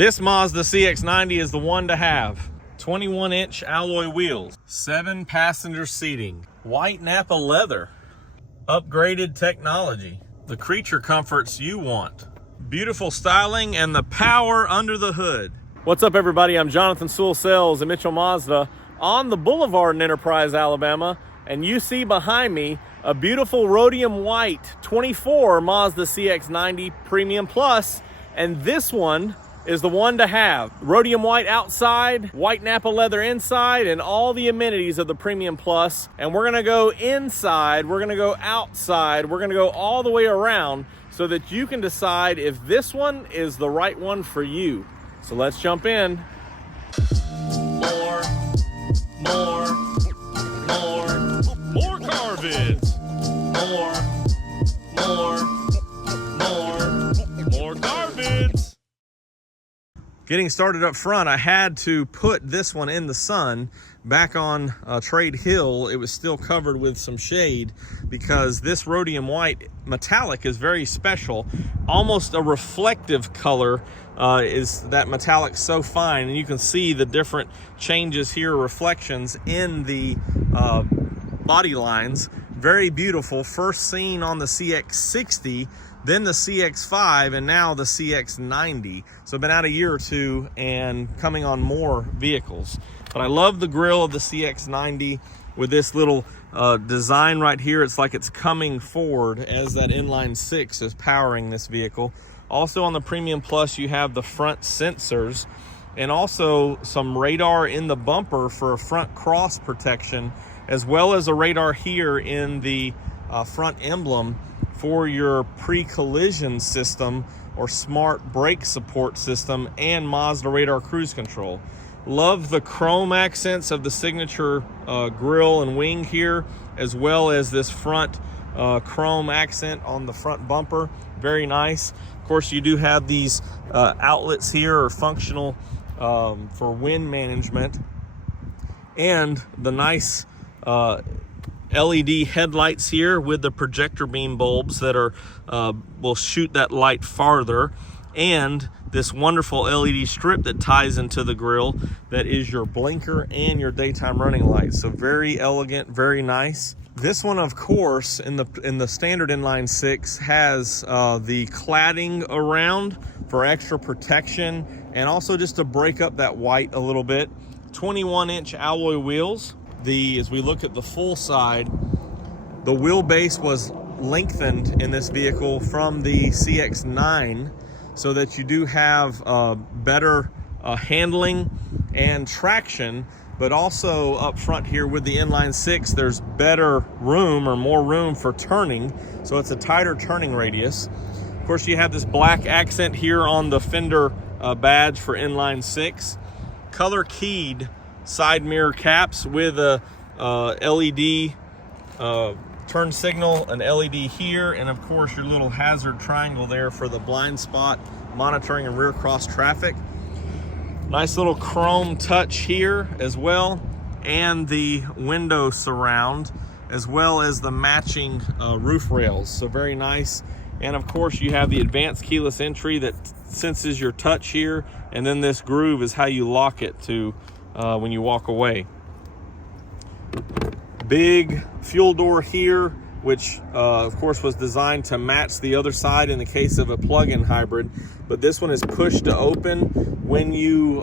This Mazda CX-90 is the one to have. 21-inch alloy wheels, 7 passenger seating, white Napa leather, upgraded technology, the creature comforts you want, beautiful styling, and the power under the hood. What's up, everybody? I'm Jonathan Sewell Sales at Mitchell Mazda on the Boulevard in Enterprise, Alabama, and you see behind me a beautiful Rhodium white 24 Mazda CX-90 Premium Plus, and this one is the one to have. Rhodium white outside, white Napa leather inside, and all the amenities of the Premium Plus. And we're gonna go inside, we're gonna go outside, we're gonna go all the way around so that you can decide if this one is the right one for you. So let's jump in. More car vids. More car vids. Getting started up front, I had to put this one in the sun. Back on Trade Hill, it was still covered with some shade because this Rhodium white metallic is very special. Almost a reflective color is that metallic, so fine. And you can see the different changes here, reflections in the body lines. Very beautiful. First seen on the CX-60, then the CX-5, and now the CX-90. So been out a year or two and coming on more vehicles. But I love the grille of the CX-90 with this little design right here. It's like it's coming forward as that inline 6 is powering this vehicle. Also on the Premium Plus, you have the front sensors and also some radar in the bumper for a front cross protection, as well as a radar here in the front emblem for your pre-collision system or smart brake support system and Mazda radar cruise control. Love the chrome accents of the signature grille and wing here, as well as this front chrome accent on the front bumper. Very nice. Of course, you do have these outlets here are functional for wind management, and the nice LED headlights here with the projector beam bulbs that are will shoot that light farther, and this wonderful LED strip that ties into the grille that is your blinker and your daytime running lights. So very elegant, very nice. This one, of course, in the standard inline 6 has the cladding around for extra protection and also just to break up that white a little bit. 21-inch alloy wheels. As we look at the full side, the wheelbase was lengthened in this vehicle from the CX-9 so that you do have better handling and traction, but also up front here with the inline 6, there's better room or more room for turning, so it's a tighter turning radius. Of course, you have this black accent here on the fender badge for inline 6. Color keyed side mirror caps with a LED turn signal, an LED here, and of course your little hazard triangle there for the blind spot monitoring and rear cross traffic. Nice little chrome touch here as well, and the window surround, as well as the matching roof rails. So very nice. And of course you have the advanced keyless entry that senses your touch here, and then this groove is how you lock it to when you walk away. Big fuel door here, which of course was designed to match the other side in the case of a plug-in hybrid, but this one is pushed to open. When you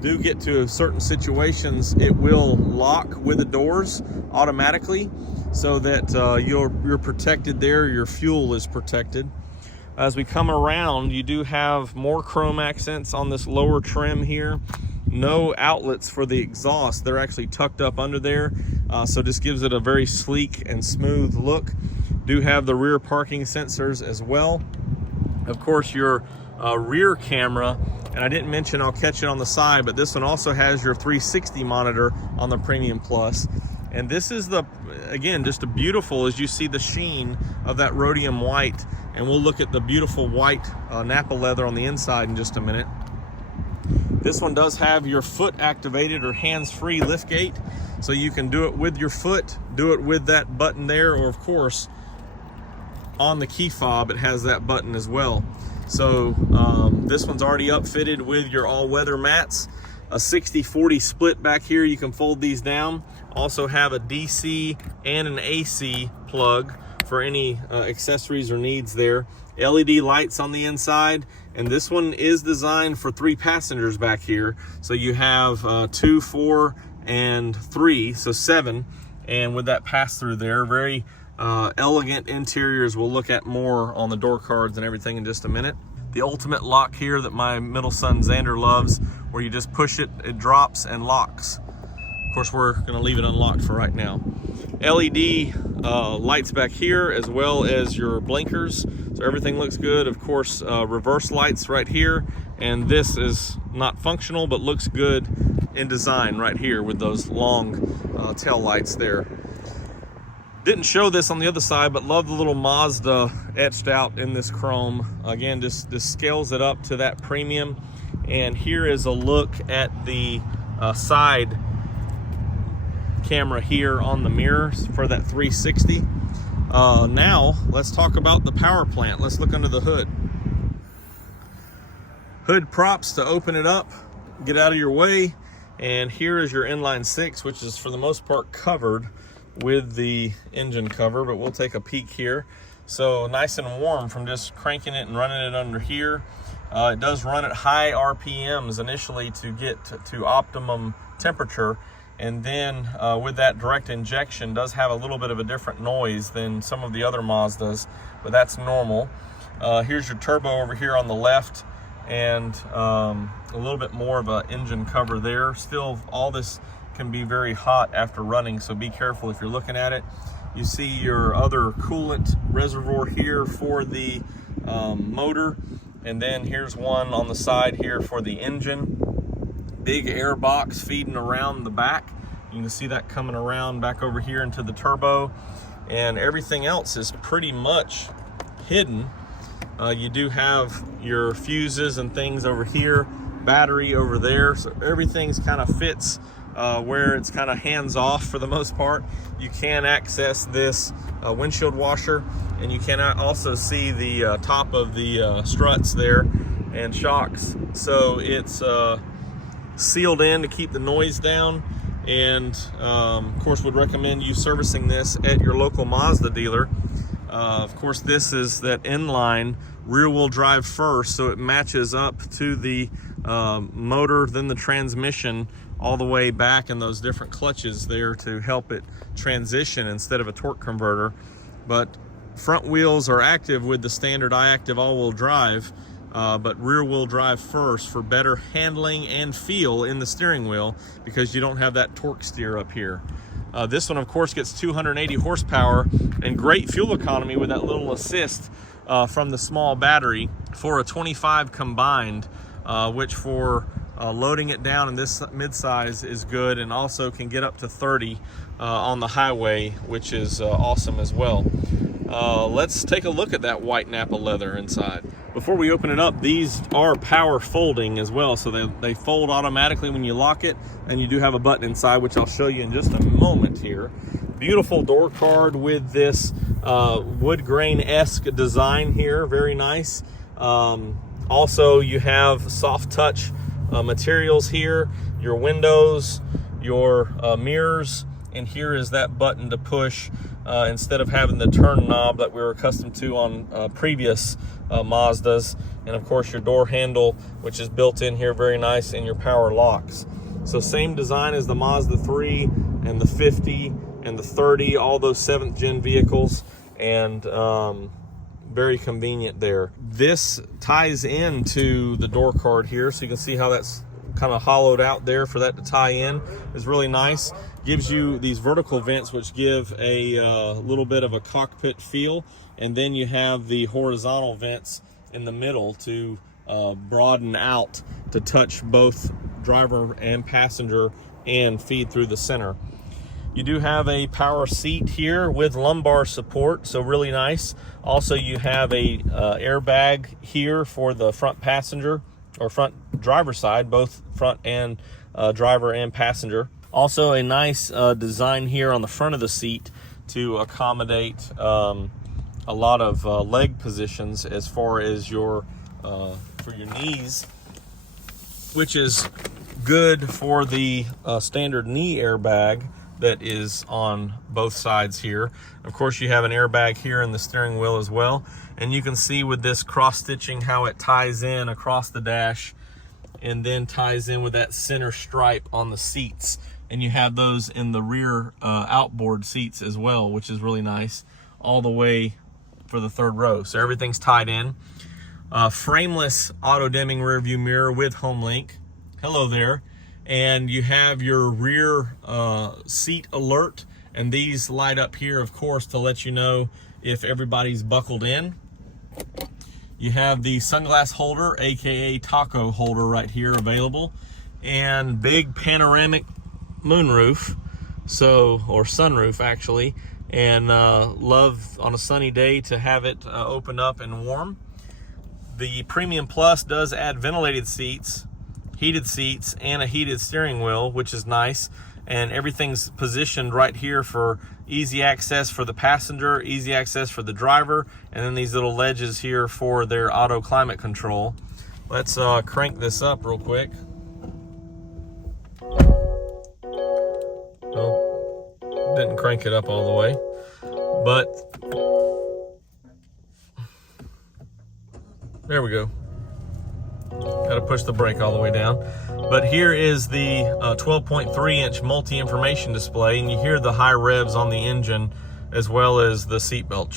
do get to certain situations, it will lock with the doors automatically so that you're protected there, your fuel is protected. As we come around, you do have more chrome accents on this lower trim here. No outlets for the exhaust. They're actually tucked up under there, so just gives it a very sleek and smooth look. Do have the rear parking sensors as well. Of course, your rear camera, and I didn't mention, I'll catch it on the side, but this one also has your 360 monitor on the Premium Plus. And this is again, just a beautiful, as you see the sheen of that Rhodium white, and we'll look at the beautiful white Napa leather on the inside in just a minute. This one does have your foot activated or hands-free liftgate, so you can do it with your foot, do it with that button there, or of course on the key fob it has that button as well. So this one's already upfitted with your all-weather mats. A 60-40 split back here. You can fold these down. Also have a DC and an AC plug for any accessories or needs there. LED lights on the inside, and this one is designed for 3 passengers back here. So you have 2, 4, and 3, so 7. And with that pass-through there, very elegant interiors. We'll look at more on the door cards and everything in just a minute. The ultimate lock here that my middle son Xander loves, where you just push it, it drops and locks. Of course, we're gonna leave it unlocked for right now. LED lights back here, as well as your blinkers. So everything looks good. Of course, reverse lights right here. And this is not functional, but looks good in design right here with those long tail lights there. Didn't show this on the other side, but love the little Mazda etched out in this chrome. Again, just scales it up to that premium. And here is a look at the side camera here on the mirrors for that 360. Now, let's talk about the power plant. Let's look under the hood. Hood props to open it up, get out of your way. And here is your inline 6, which is for the most part covered with the engine cover, but we'll take a peek here. So nice and warm from just cranking it and running it under here. It does run at high RPMs initially to get to optimum temperature, and then with that direct injection does have a little bit of a different noise than some of the other Mazdas, but that's normal. Here's your turbo over here on the left, and a little bit more of an engine cover there. Still, all this can be very hot after running, so be careful if you're looking at it. You see your other coolant reservoir here for the motor, and then here's one on the side here for the engine. Big air box feeding around the back. You can see that coming around back over here into the turbo, and everything else is pretty much hidden. You do have your fuses and things over here, battery over there, so everything's kind of fits where it's kind of hands off for the most part. You can access this windshield washer, and you can also see the top of the struts there and shocks. So it's sealed in to keep the noise down, and of course would recommend you servicing this at your local Mazda dealer. Of course, this is that inline rear-wheel drive first, so it matches up to the motor, then the transmission, all the way back in those different clutches there to help it transition instead of a torque converter. But front wheels are active with the standard iActive all-wheel drive, but rear-wheel drive first for better handling and feel in the steering wheel, because you don't have that torque steer up here. This one, of course, gets 280 horsepower and great fuel economy with that little assist from the small battery for a 25 combined, which for loading it down in this midsize is good, and also can get up to 30 on the highway, which is awesome as well. Let's take a look at that white Napa leather inside. Before we open it up, these are power folding as well, so they fold automatically when you lock it, and you do have a button inside, which I'll show you in just a moment here. Beautiful door card with this wood grain-esque design here, very nice. Also, you have soft touch materials here, your windows, your mirrors, and here is that button to push instead of having the turn knob that we were accustomed to on previous Mazdas. And of course your door handle, which is built in here, very nice, and your power locks. So same design as the Mazda 3 and the 50 and the 30, all those 7th gen vehicles, and very convenient there. This ties into the door card here, so you can see how that's kind of hollowed out there for that to tie in. Is really nice. Gives you these vertical vents, which give a little bit of a cockpit feel, and then you have the horizontal vents in the middle to broaden out to touch both driver and passenger and feed through the center. You do have a power seat here with lumbar support, so really nice. Also, you have a airbag here for the front passenger or front driver side, both front and driver and passenger. Also, a nice design here on the front of the seat to accommodate a lot of leg positions as far as your for your knees, which is good for the standard knee airbag that is on both sides here. Of course, you have an airbag here in the steering wheel as well, and you can see with this cross stitching how it ties in across the dash and then ties in with that center stripe on the seats. And you have those in the rear outboard seats as well, which is really nice, all the way for the third row. So everything's tied in. Frameless auto dimming rear view mirror with HomeLink. Hello there. And you have your rear seat alert, and these light up here, of course, to let you know if everybody's buckled in. You have the sunglass holder, aka taco holder, right here available, and big panoramic moonroof, or sunroof actually, and love on a sunny day to have it open up and warm. The Premium Plus does add ventilated seats, heated seats, and a heated steering wheel, which is nice. And everything's positioned right here for easy access for the passenger, easy access for the driver, and then these little ledges here for their auto climate control. Let's crank this up real quick. Oh, didn't crank it up all the way, but there we go. Got to push the brake all the way down. But here is the 12.3-inch multi-information display, and you hear the high revs on the engine as well as the seatbelt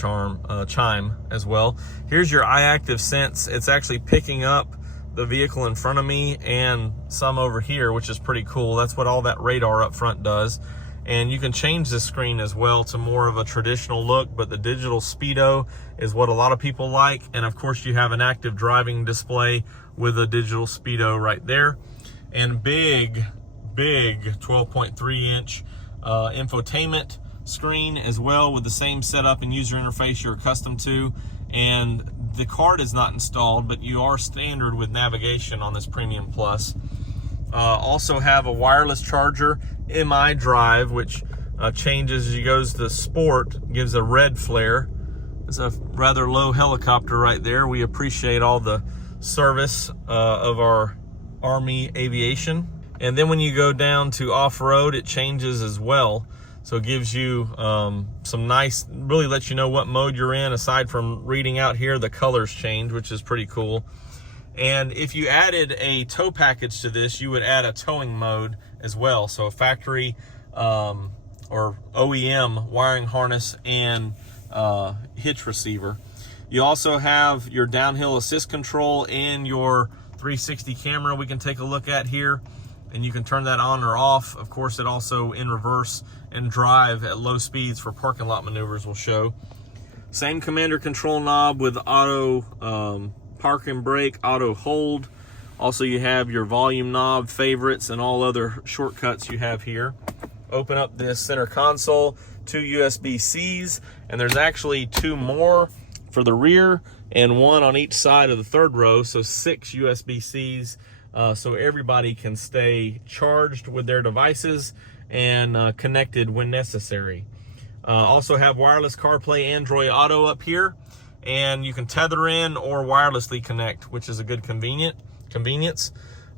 chime as well. Here's your iActive Sense. It's actually picking up the vehicle in front of me and some over here, which is pretty cool. That's what all that radar up front does. And you can change the screen as well to more of a traditional look, but the digital speedo is what a lot of people like. And of course, you have an active driving display with a digital speedo right there. And big 12.3-inch infotainment screen as well, with the same setup and user interface you're accustomed to. And the card is not installed, but you are standard with navigation on this Premium Plus. Also have a wireless charger, MI drive, which changes as you goes to sport, gives a red flare. It's a rather low helicopter right there. We appreciate all the service of our Army aviation. And then when you go down to off-road, it changes as well. So it gives you some nice, really lets you know what mode you're in. Aside from reading out here, the colors change, which is pretty cool. And if you added a tow package to this, you would add a towing mode as well. So a factory or OEM wiring harness and hitch receiver. You also have your downhill assist control and your 360 camera we can take a look at here, and you can turn that on or off. Of course, it also in reverse and drive at low speeds for parking lot maneuvers will show. Same commander control knob with auto park and brake, auto hold. Also, you have your volume knob, favorites, and all other shortcuts you have here. Open up this center console, 2 USB-Cs, and there's actually 2 more for the rear and 1 on each side of the third row, so 6 USB-Cs, so everybody can stay charged with their devices and connected when necessary. Also have wireless CarPlay, Android Auto up here, and you can tether in or wirelessly connect, which is a good convenience.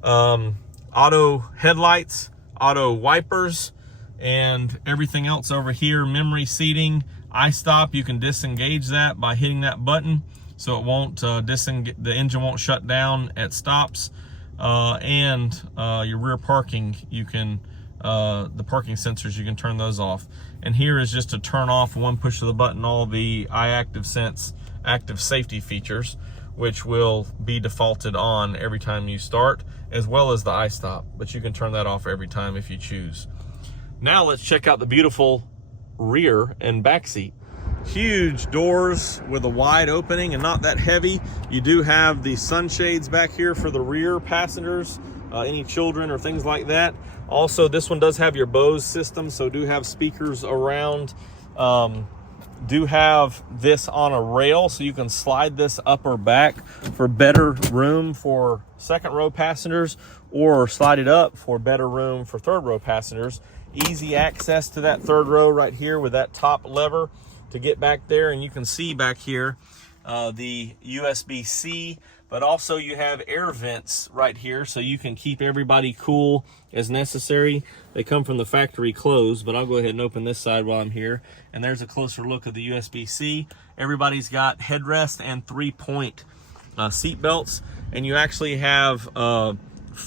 Auto headlights, auto wipers, and everything else over here. Memory seating, iStop, you can disengage that by hitting that button, so it won't the engine won't shut down at stops. And your rear parking, you can the parking sensors, you can turn those off. And here is just to turn off, one push of the button, all the iActive Sense active safety features, which will be defaulted on every time you start, as well as the iStop, but you can turn that off every time if you choose. Now let's check out the beautiful rear and back seat. Huge doors with a wide opening and not that heavy. You do have the sunshades back here for the rear passengers, any children or things like that. Also, this one does have your Bose system, so do have speakers around. Do have this on a rail, so you can slide this up or back for better room for second row passengers, or slide it up for better room for third row passengers. Easy access to that third row right here with that top lever to get back there. And you can see back here the USB-C but also you have air vents right here, so you can keep everybody cool as necessary. They come from the factory closed, but I'll go ahead and open this side while I'm here. And there's a closer look of the USB-C. Everybody's got headrest and 3-point seat belts, and you actually have 4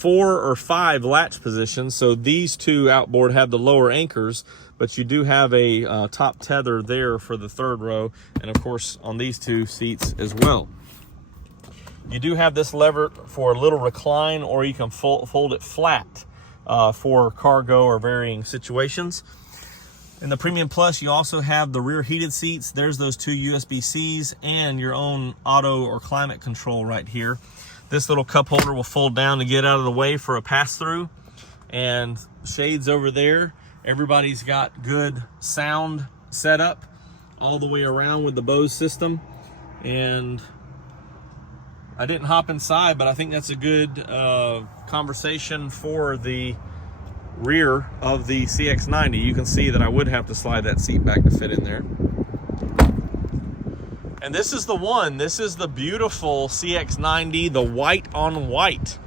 or 5 latch positions. So these two outboard have the lower anchors, but you do have a top tether there for the 3rd row, and of course on these 2 seats as well. You do have this lever for a little recline, or you can fold it flat for cargo or varying situations. In the Premium Plus, you also have the rear heated seats. There's those 2 USB-Cs and your own auto or climate control right here. This little cup holder will fold down to get out of the way for a pass-through, and shades over there. Everybody's got good sound setup all the way around with the Bose system. And I didn't hop inside, but I think that's a good conversation for the rear of the CX-90. You can see that I would have to slide that seat back to fit in there. And this is the one. This is the beautiful CX-90, the white on white.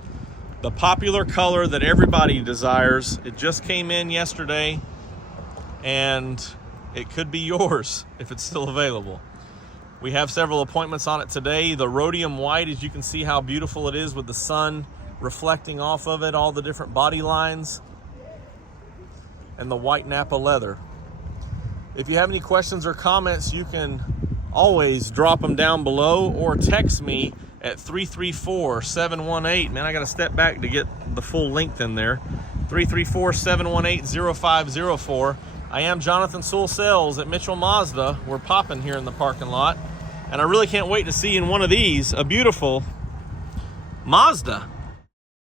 The popular color that everybody desires. It just came in yesterday, and it could be yours if it's still available. We have several appointments on it today. The Rhodium white, as you can see how beautiful it is with the sun reflecting off of it, all the different body lines, and the white Napa leather. If you have any questions or comments, you can always drop them down below or text me at 334-718. Man, I got to step back to get the full length in there. 334-718-0504. I am Jonathan Sewell Sales at Mitchell Mazda. We're popping here in the parking lot, and I really can't wait to see in one of these a beautiful Mazda.